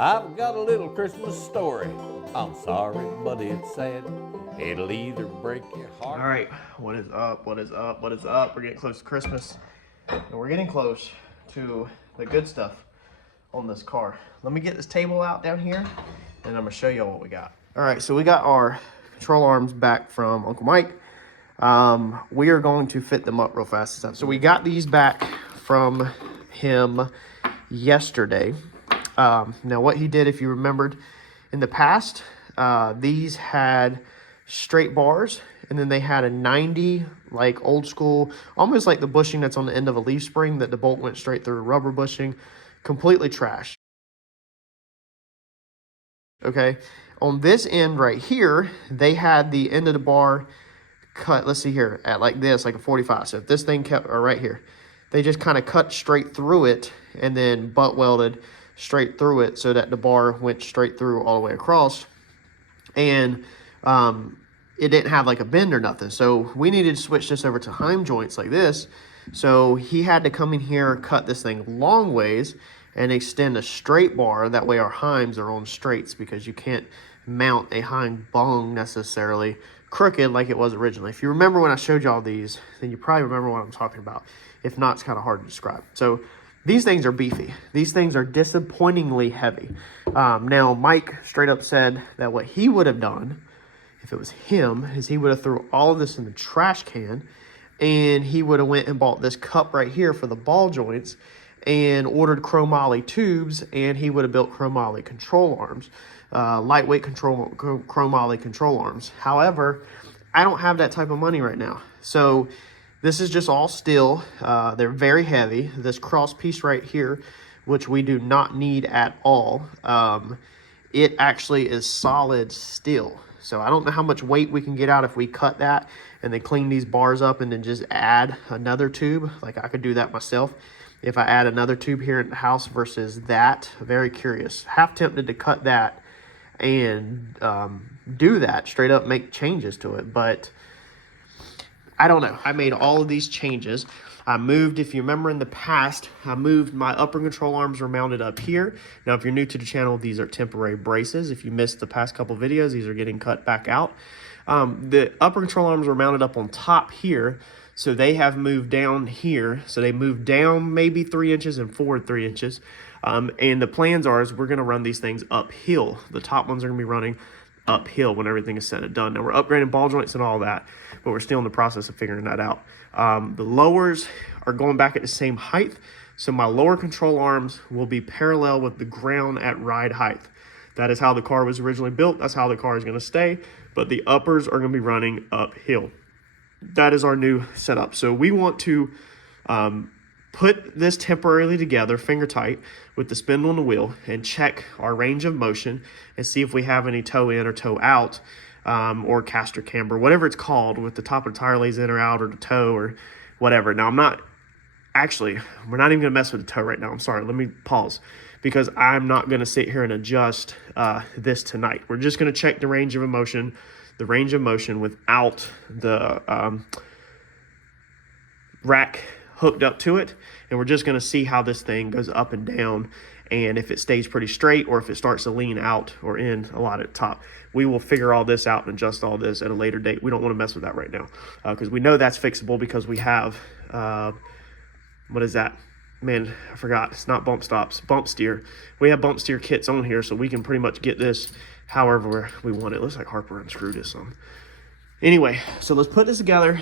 I've got a little Christmas story. I'm sorry, but it's sad. It'll either break your heart. All right, what is up? What is up? What is up? We're getting close to Christmas, and we're getting close to the good stuff on this car. Let me get this table out down here, and I'm gonna show y'all what we got. All right, so we got our control arms back from Uncle Mike. We are going to fit them up real fast. So we got these back from him yesterday. Now what he did, if you remembered in the past, these had straight bars, and then they had a 90, like old school, almost like the bushing that's on the end of a leaf spring that the bolt went straight through, rubber bushing, completely trashed. Okay, on this end right here, they had the end of the bar cut, let's see here, at like this, like a 45. So if this thing kept, or right here, they just kind of cut straight through it and then butt welded straight through it so that the bar went straight through all the way across. And it didn't have like a bend or nothing. So we needed to switch this over to Heim joints like this. So he had to come in here, cut this thing long ways and extend a straight bar. That way our Heims are on straights, because you can't mount a Heim bung necessarily crooked like it was originally. If you remember when I showed y'all these, then you probably remember what I'm talking about. If not, it's kind of hard to describe. So these things are beefy. These things are disappointingly heavy. Now, Mike straight up said that what he would have done if it was him is he would have threw all of this in the trash can, and he would have went and bought this cup right here for the ball joints and ordered chromoly tubes, and he would have built chromoly control arms, lightweight chromoly control arms. However, I don't have that type of money right now. So this is just all steel. They're very heavy. This cross piece right here, which we do not need at all, it actually is solid steel. So I don't know how much weight we can get out if we cut that and then clean these bars up and then just add another tube. Like, I could do that myself if I add another tube here in the house versus that. Very curious. Half tempted to cut that and do that straight up, make changes to it, but I don't know. I made all of these changes. I moved, if you remember in the past, I moved my upper control arms were mounted up here. Now, if you're new to the channel, these are temporary braces. If you missed the past couple videos, these are getting cut back out. The upper control arms were mounted up on top here, so they have moved down here. So they moved down maybe 3 inches and forward 3 inches. And the plans are is we're going to run these things uphill. The top ones are going to be running uphill when everything is said and done. Now, we're upgrading ball joints and all that, but we're still in the process of figuring that out. The lowers are going back at the same height, so my lower control arms will be parallel with the ground at ride height. That is how the car was originally built. That's how the car is going to stay, but the uppers are going to be running uphill. That is our new setup. So we want to put this temporarily together, finger tight, with the spindle and the wheel, and check our range of motion and see if we have any toe in or toe out, or caster camber, whatever it's called, with the top of the tire lays in or out, or the toe or whatever. Now, we're not even gonna mess with the toe right now. I'm sorry, let me pause, because I'm not gonna sit here and adjust this tonight. We're just gonna check the range of motion without the rack hooked up to it, and we're just going to see how this thing goes up and down, and if it stays pretty straight or if it starts to lean out or in a lot at the top. We will figure all this out and adjust all this at a later date. We don't want to mess with that right now, because we know that's fixable, because we have what is that, man, I forgot, it's not bump stops, bump steer. We have bump steer kits on here, so we can pretty much get this however we want it. It looks like Harper unscrewed this some. Anyway, so let's put this together,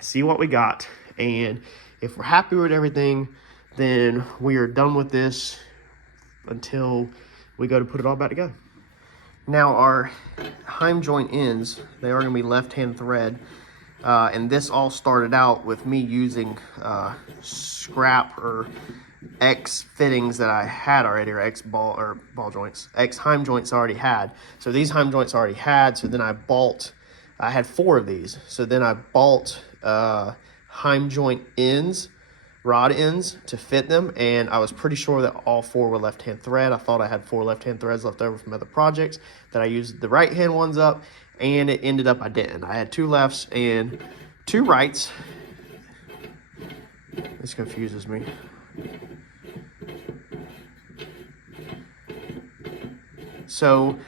see what we got. And if we're happy with everything, then we are done with this until we go to put it all back together. Now, our Heim joint ends, they are going to be left-hand thread. And this all started out with me using scrap or X fittings that I had already, or X ball joints, X Heim joints I already had. So these Heim joints I already had, so then I had 4 of these. So then I bought Heim joint ends, rod ends to fit them, and I was pretty sure that all 4 were left-hand thread. I thought I had 4 left-hand threads left over from other projects that I used the right-hand ones up, and it ended up I didn't. I had 2 lefts and 2 rights. This confuses me. So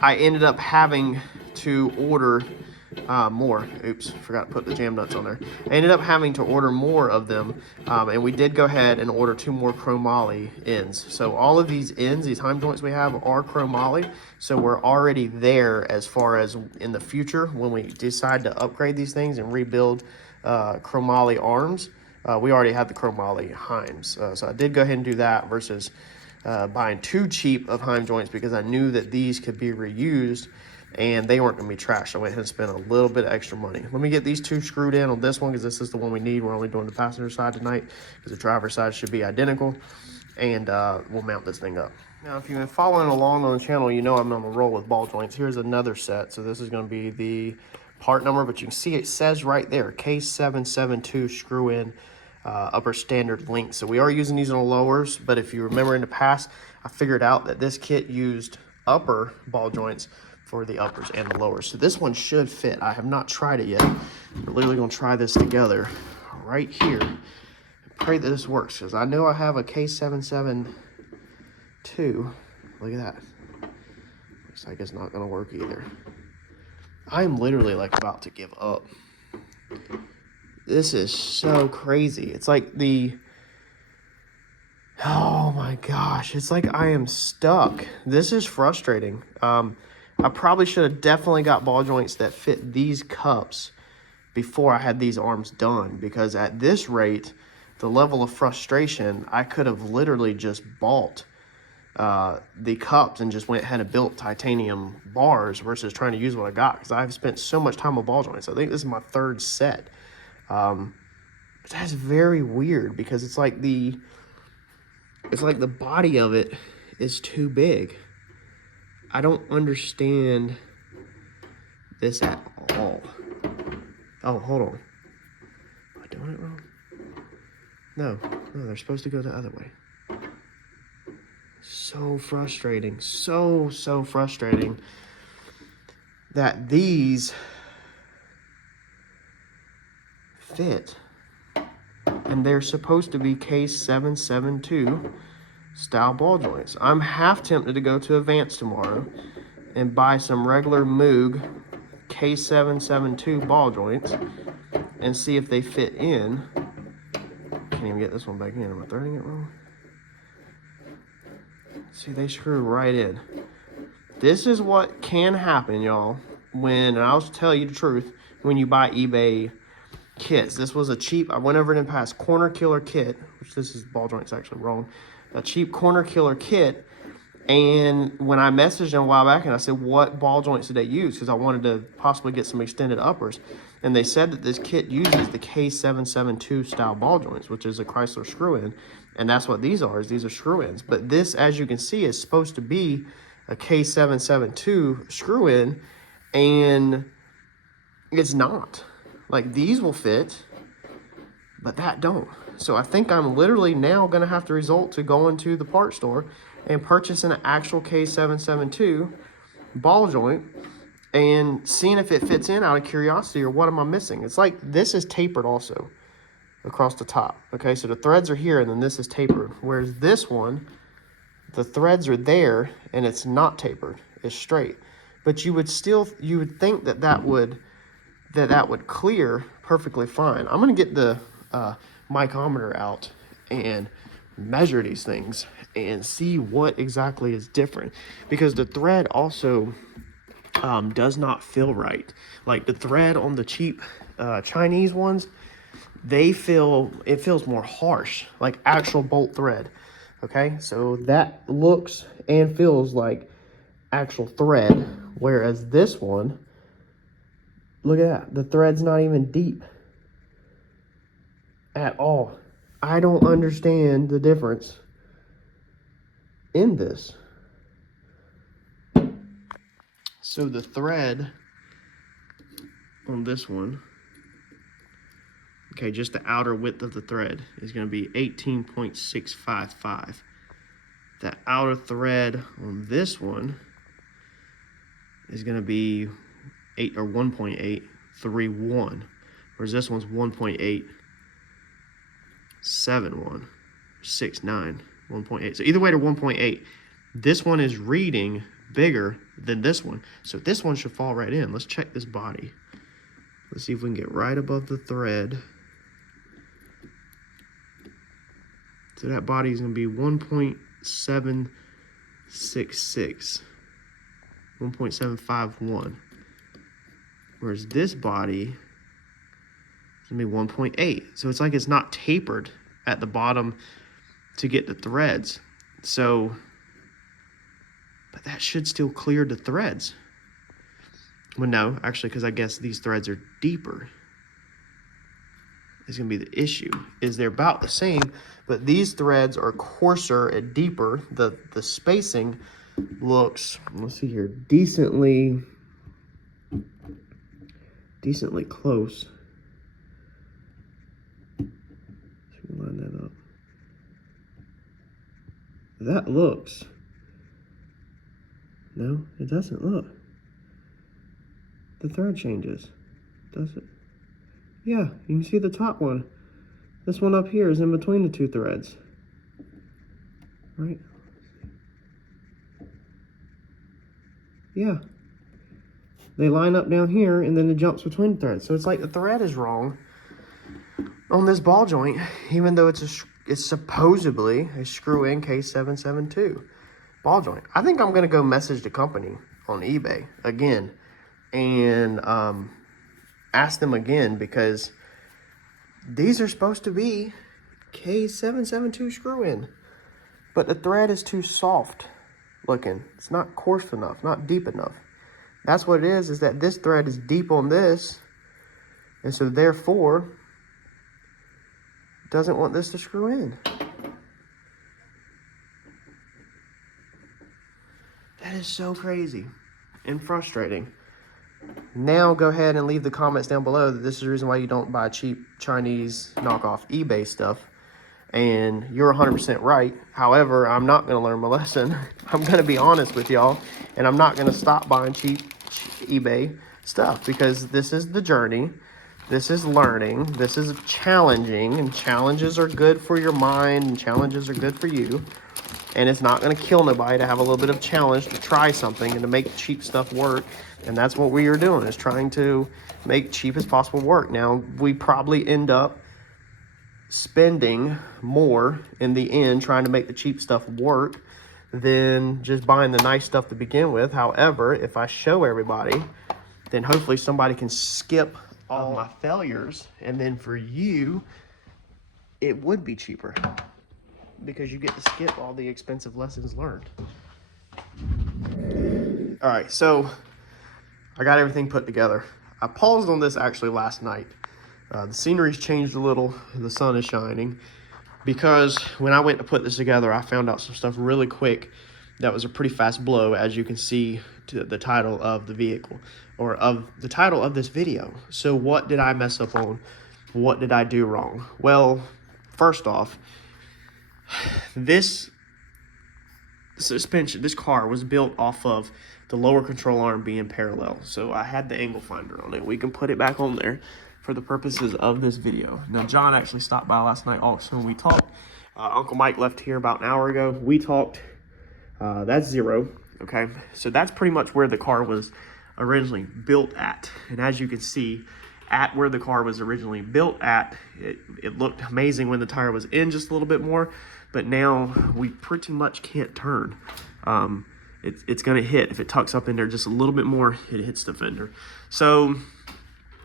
I ended up having to order more. Oops, forgot to put the jam nuts on there. I ended up having to order more of them, and we did go ahead and order 2 more chromoly ends. So all of these ends, these heim joints we have, are chromoly. So we're already there as far as in the future when we decide to upgrade these things and rebuild chromoly arms. We already had the chromoly heims. So I did go ahead and do that versus buying too cheap of heim joints because I knew that these could be reused and they weren't going to be trashed. I went ahead and spent a little bit of extra money. Let me get these 2 screwed in on this one because this is the one we need. We're only doing the passenger side tonight because the driver's side should be identical. And we'll mount this thing up. Now, if you've been following along on the channel, you know I'm on a roll with ball joints. Here's another set. So this is going to be the part number, but you can see it says right there, K772 screw-in upper standard length. So we are using these on the lowers, but if you remember in the past, I figured out that this kit used upper ball joints for the uppers and the lowers. So this one should fit. I have not tried it yet. We're literally gonna try this together right here and pray that this works because I know I have a K772. Look at that. Looks like it's not gonna work either. I'm literally like about to give up. This is so crazy. It's like oh my gosh, it's like I am stuck. This is frustrating. I probably should have definitely got ball joints that fit these cups before I had these arms done, because at this rate, the level of frustration, I could have literally just bought the cups and just went ahead and built titanium bars versus trying to use what I got, because I've spent so much time with ball joints. I think this is my 3rd set. That's very weird because it's like the body of it is too big. I don't understand this at all. Oh, hold on. Am I doing it wrong? No, they're supposed to go the other way. So frustrating. So frustrating that these fit. And they're supposed to be K772 style ball joints. I'm half tempted to go to Advance tomorrow and buy some regular Moog K772 ball joints and see if they fit in. Can't even get this one back in. Am I threading it wrong? See, they screw right in. This is what can happen, y'all, when, and I'll tell you the truth, when you buy eBay kits. This was a cheap, I went over it in past, corner killer kit, which this is ball joints actually wrong, a cheap corner killer kit. And when I messaged them a while back and I said, what ball joints did they use? Because I wanted to possibly get some extended uppers. And they said that this kit uses the K772 style ball joints, which is a Chrysler screw-in. And that's what these are, is these are screw-ins. But this, as you can see, is supposed to be a K772 screw-in, and it's not. Like, these will fit, but that don't. So I think I'm literally now going to have to resort to going to the part store and purchasing an actual K772 ball joint and seeing if it fits in out of curiosity, or what am I missing. It's like this is tapered also across the top. Okay, so the threads are here and then this is tapered. Whereas this one, the threads are there and it's not tapered. It's straight. But you would think that that would clear perfectly fine. I'm going to get the micrometer out and measure these things and see what exactly is different, because the thread also does not feel right. Like the thread on the cheap Chinese ones, it feels more harsh, like actual bolt thread. Okay, so that looks and feels like actual thread, whereas this one, look at that, the thread's not even deep at all. I don't understand the difference in this. So the thread on this one, okay, just the outer width of the thread is going to be 18.655. The outer thread on this one is going to be 1.831, whereas this one's 1.871, 1.8. So either way, to 1.8. This one is reading bigger than this one. So this one should fall right in. Let's check this body. Let's see if we can get right above the thread. So that body is going to be 1.766, 1.751. Whereas this body is going to be 1.8. So it's like it's not tapered at the bottom to get the threads. So, but that should still clear the threads. Well, no, actually, because I guess these threads are deeper. Is going to be the issue, is they're about the same, but these threads are coarser and deeper. The spacing looks, let's see here, decently close. So we line that up. That looks, no, it doesn't look. The thread changes, does it? Yeah, you can see the top one. This one up here is in between the two threads. Right? Yeah. They line up down here and then it jumps between the threads. So it's like the thread is wrong on this ball joint, even though it's supposedly a screw-in K772 ball joint. I think I'm going to go message the company on eBay again and ask them again, because these are supposed to be K772 screw-in, but the thread is too soft looking. It's not coarse enough, not deep enough. That's what it is that this thread is deep on this, and so therefore it doesn't want this to screw in. That is so crazy and frustrating. Now go ahead and leave the comments down below that this is the reason why you don't buy cheap Chinese knockoff eBay stuff. And you're 100% right. However, I'm not going to learn my lesson. I'm going to be honest with y'all. And I'm not going to stop buying cheap eBay stuff, because this is the journey. This is learning. This is challenging. And challenges are good for your mind. And challenges are good for you. And it's not going to kill nobody to have a little bit of challenge to try something and to make cheap stuff work. And that's what we are doing, is trying to make cheap as possible work. Now, we probably end up spending more in the end trying to make the cheap stuff work than just buying the nice stuff to begin with. However, if I show everybody, then hopefully somebody can skip all of my failures. And then for you, it would be cheaper, because you get to skip all the expensive lessons learned. All right, so I got everything put together. I paused on this actually last night. The scenery's changed a little. The sun is shining, because when I went to put this together, I found out some stuff really quick that was a pretty fast blow, as you can see to the title of the vehicle, or of the title of this video. So what did I mess up on? What did I do wrong? Well, first off, this suspension, this car was built off of the lower control arm being parallel. So I had the angle finder on it. We can put it back on there for the purposes of this video. Now, John actually stopped by last night also, and we talked. Uncle Mike left here about an hour ago. We talked. That's 0, okay? So that's pretty much where the car was originally built at. And as you can see, at where the car was originally built at, it looked amazing when the tire was in just a little bit more, but now we pretty much can't turn. It's going to hit. If it tucks up in there just a little bit more, it hits the fender. So,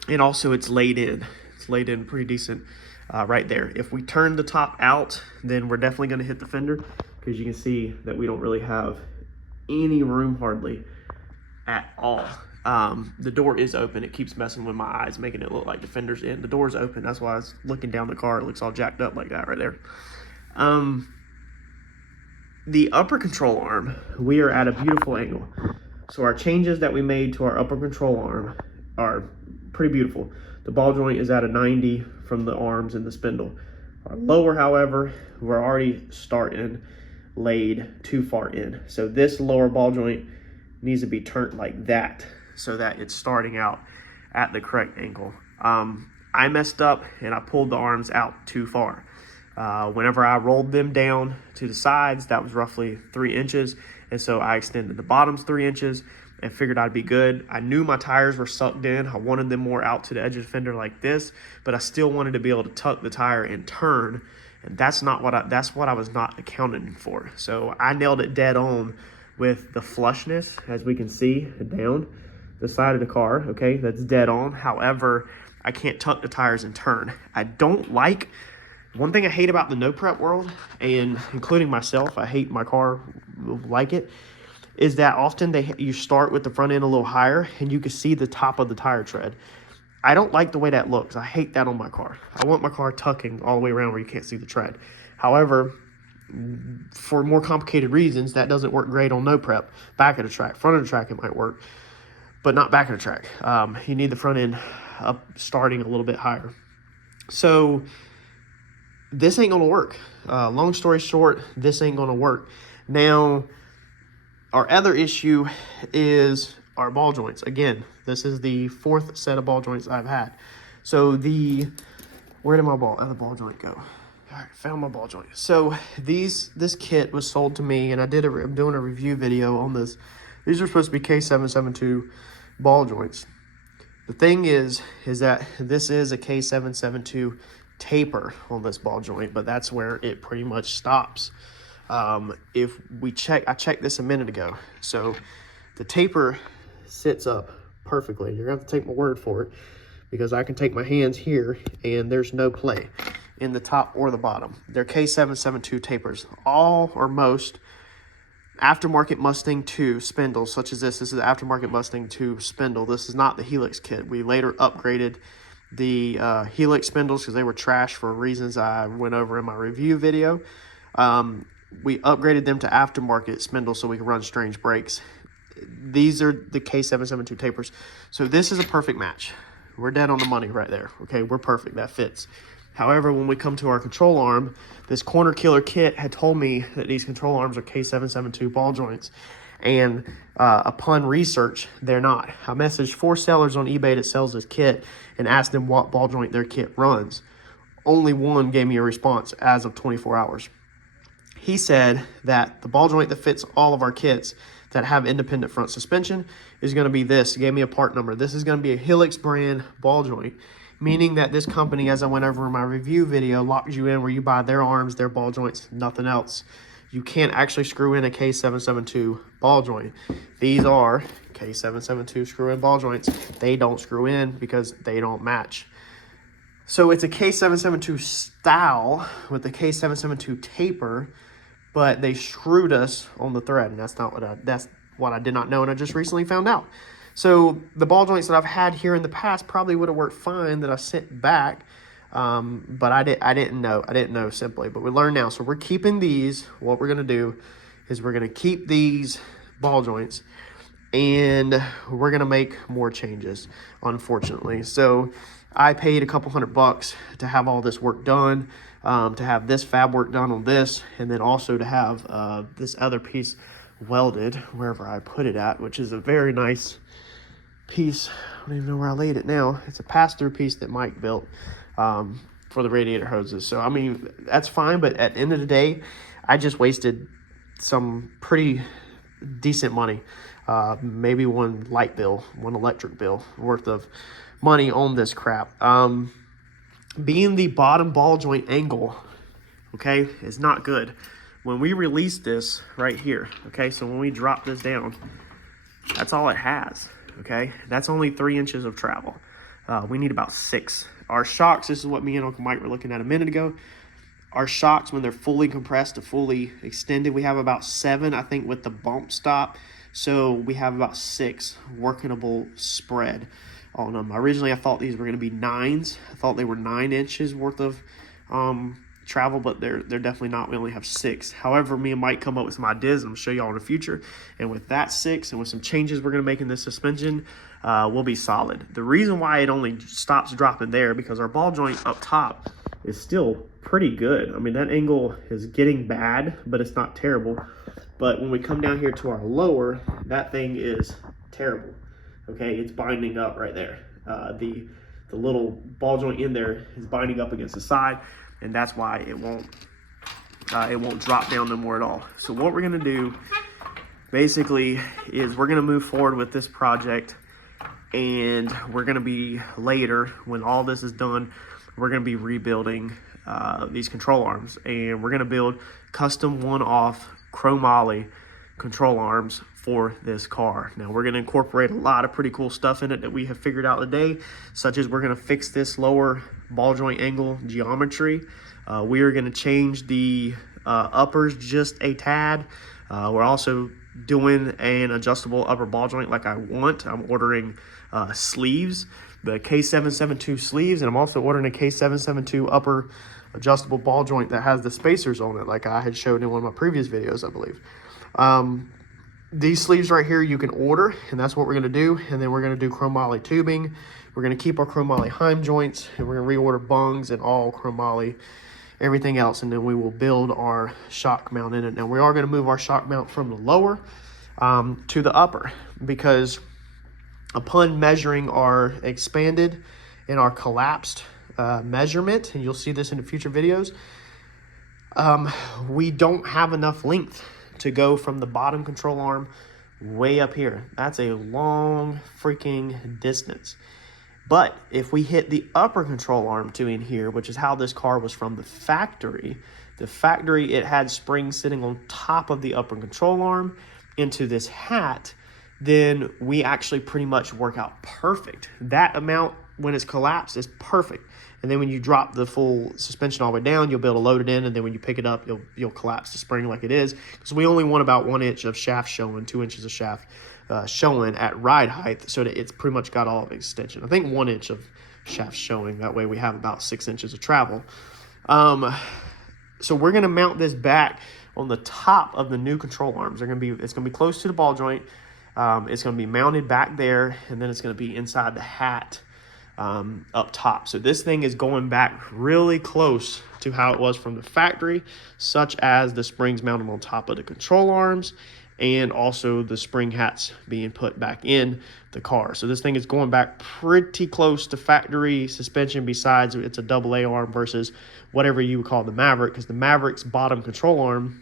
and also it's laid in. It's laid in pretty decent right there. If we turn the top out, then we're definitely going to hit the fender, because you can see that we don't really have any room hardly at all. The door is open. It keeps messing with my eyes, making it look like the fender's in. The door's open. That's why I was looking down the car. It looks all jacked up like that right there. The upper control arm, we are at a beautiful angle. So our changes that we made to our upper control arm are pretty beautiful. The ball joint is at a 90 from the arms and the spindle. Our lower, however, we're already starting laid too far in. So this lower ball joint needs to be turned like that, so that it's starting out at the correct angle. I messed up and I pulled the arms out too far. Whenever I rolled them down to the sides, that was roughly 3 inches. And so I extended the bottoms 3 inches and figured I'd be good. I knew my tires were sucked in. I wanted them more out to the edge of the fender like this, but I still wanted to be able to tuck the tire and turn. And that's what I was not accounting for. So I nailed it dead on with the flushness, as we can see down the side of the car. Okay, that's dead on. However, I can't tuck the tires and turn. I don't like, one thing I hate about the no prep world, and including myself, I hate my car like it, is that often you start with the front end a little higher and you can see the top of the tire tread. I don't like the way that looks. I hate that on my car. I want my car tucking all the way around where you can't see the tread. However, for more complicated reasons, that doesn't work great on no prep. Back of the track, front of the track, it might work, but not back of the track. You need the front end up starting a little bit higher. So this ain't gonna work. Long story short, this ain't gonna work. Now, our other issue is our ball joints. Again, this is the 4th set of ball joints I've had. So where did my other ball joint go? All right, found my ball joint. So this kit was sold to me, and I'm doing a review video on this. These are supposed to be K772 ball joints. The thing is that this is a K772 taper on this ball joint, but that's where it pretty much stops. If we I checked this a minute ago. So the taper sits up perfectly. You're gonna have to take my word for it, because I can take my hands here and there's no play in the top or the bottom. They're K772 tapers. All or most aftermarket Mustang 2 spindles, such as this is the aftermarket Mustang 2 spindle. This is not the Helix kit. We later upgraded the Helix spindles because they were trash for reasons I went over in my review video. We upgraded them to aftermarket spindles so we can run strange brakes. These are the K772 tapers. So this is a perfect match. We're dead on the money right there. Okay, we're perfect. That fits. However, when we come to our control arm, this Corner Killer kit had told me that these control arms are K772 ball joints. And upon research, they're not. I messaged 4 sellers on eBay that sells this kit and asked them what ball joint their kit runs. Only one gave me a response as of 24 hours. He said that the ball joint that fits all of our kits that have independent front suspension is going to be this. He gave me a part number. This is going to be a Helix brand ball joint, meaning that this company, as I went over in my review video, locks you in where you buy their arms, their ball joints, nothing else. You can't actually screw in a K772 ball joint. These are K772 screw-in ball joints. They don't screw in because they don't match. So it's a K772 style with the K772 taper, but they screwed us on the thread, and that's what I did not know, and I just recently found out. So the ball joints that I've had here in the past probably would have worked fine that I sent back, but I didn't know simply. But we learned now. So we're keeping these. What we're gonna do is we're gonna keep these ball joints, and we're gonna make more changes, unfortunately. So I paid a couple $100 to have all this work done, to have this fab work done on this, and then also to have this other piece welded wherever I put it at, which is a very nice piece. I don't even know where I laid it now. It's a pass-through piece that Mike built for the radiator hoses. So, I mean, that's fine, but at the end of the day, I just wasted some pretty decent money. Maybe one light bill, one electric bill worth of money on this crap. Being the bottom ball joint angle, okay, is not good. When we release this right here, okay, so when we drop this down, that's all it has, okay? That's only 3 inches of travel. We need about 6. Our shocks, this is what me and Uncle Mike were looking at a minute ago. Our shocks, when they're fully compressed to fully extended, we have about 7, I think, with the bump stop. So we have about 6 workable spread on them. Originally, I thought these were going to be 9s. I thought they were 9 inches worth of travel, but they're definitely not. We only have 6. However, me and Mike come up with some ideas, and I'm going to show y'all in the future. And with that 6, and with some changes we're going to make in this suspension, we'll be solid. The reason why it only stops dropping there, because our ball joint up top is still pretty good. I mean, that angle is getting bad, but it's not terrible. But when we come down here to our lower, that thing is terrible. Okay, it's binding up right there. The little ball joint in there is binding up against the side. and that's why it won't drop down no more at all. So what we're gonna do basically is we're gonna move forward with this project, and we're gonna be later, when all this is done, we're gonna be rebuilding these control arms, and we're gonna build custom one-off chromoly control arms for this car. Now we're going to incorporate a lot of pretty cool stuff in it that we have figured out today, such as we're going to fix this lower ball joint angle geometry. We are going to change the uppers just a tad. We're also doing an adjustable upper ball joint like I want. I'm ordering sleeves, the K772 sleeves, and I'm also ordering a K772 upper adjustable ball joint that has the spacers on it like I had showed in one of my previous videos, I believe. These sleeves right here you can order, and that's what we're going to do. And then we're going to do chromoly tubing. We're going to keep our chromoly Heim joints, and we're going to reorder bungs and all chromoly everything else, and then we will build our shock mount in it. Now we are going to move our shock mount from the lower to the upper, because upon measuring our expanded and our collapsed measurement, and you'll see this in the future videos, we don't have enough length to go from the bottom control arm way up here. That's a long freaking distance. But if we hit the upper control arm to in here, which is how this car was from the factory, it had springs sitting on top of the upper control arm into this hat, then we actually pretty much work out perfect. That amount when it's collapsed is perfect. And then when you drop the full suspension all the way down, you'll be able to load it in, and then when you pick it up, you'll collapse the spring like it is. Because we only want about 1 inch of shaft showing, 2 inches of shaft showing at ride height, so that it's pretty much got all of the extension. I think 1 inch of shaft showing. That way we have about 6 inches of travel. So we're gonna mount this back on the top of the new control arms. It's gonna be close to the ball joint. It's gonna be mounted back there, and then it's gonna be inside the hat. Up top. So this thing is going back really close to how it was from the factory, such as the springs mounted on top of the control arms, and also the spring hats being put back in the car. So this thing is going back pretty close to factory suspension, besides it's a AA arm versus whatever you would call the Maverick, because the Maverick's bottom control arm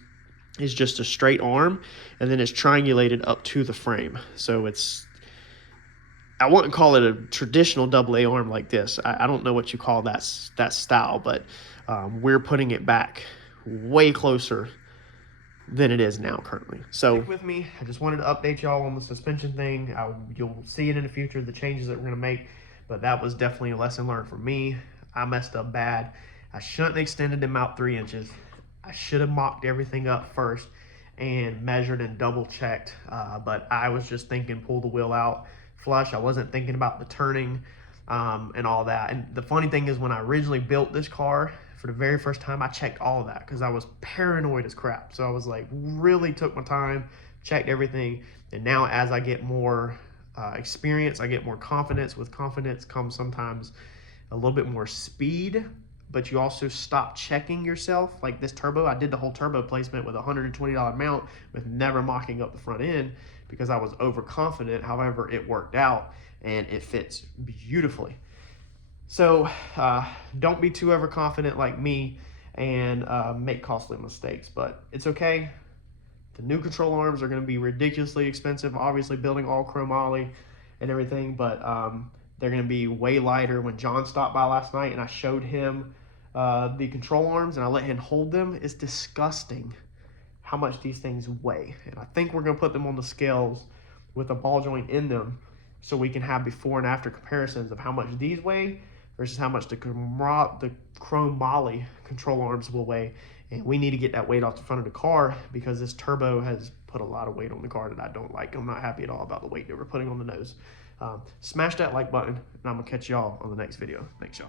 is just a straight arm, and then it's triangulated up to the frame. So I wouldn't call it a traditional AA arm like this. I don't know what you call that style, but we're putting it back way closer than it is now currently. So stick with me. I just wanted to update y'all on the suspension thing. You'll see it in the future, the changes that we're going to make, but that was definitely a lesson learned for me. I messed up bad. I shouldn't have extended them out 3 inches. I should have mocked everything up first and measured and double checked, but I was just thinking pull the wheel out flush. I wasn't thinking about the turning and all that. And the funny thing is, when I originally built this car for the very first time, I checked all of that because I was paranoid as crap. So I was like, really took my time, checked everything. And now as I get more experience, I get more confidence. With confidence comes sometimes a little bit more speed, but you also stop checking yourself. Like this turbo, I did the whole turbo placement with a $120 mount with never mocking up the front end because I was overconfident. However, it worked out and it fits beautifully. So don't be too overconfident like me and make costly mistakes, but it's okay. The new control arms are going to be ridiculously expensive, obviously building all chromoly and everything, but they're going to be way lighter. When John stopped by last night and I showed him the control arms and I let him hold them, it's disgusting how much these things weigh. And I think we're going to put them on the scales with a ball joint in them so we can have before and after comparisons of how much these weigh versus how much the chromoly control arms will weigh. And we need to get that weight off the front of the car because this turbo has put a lot of weight on the car that I don't like. I'm not happy at all about the weight that we're putting on the nose. Smash that like button, and I'm going to catch y'all on the next video. Thanks, y'all.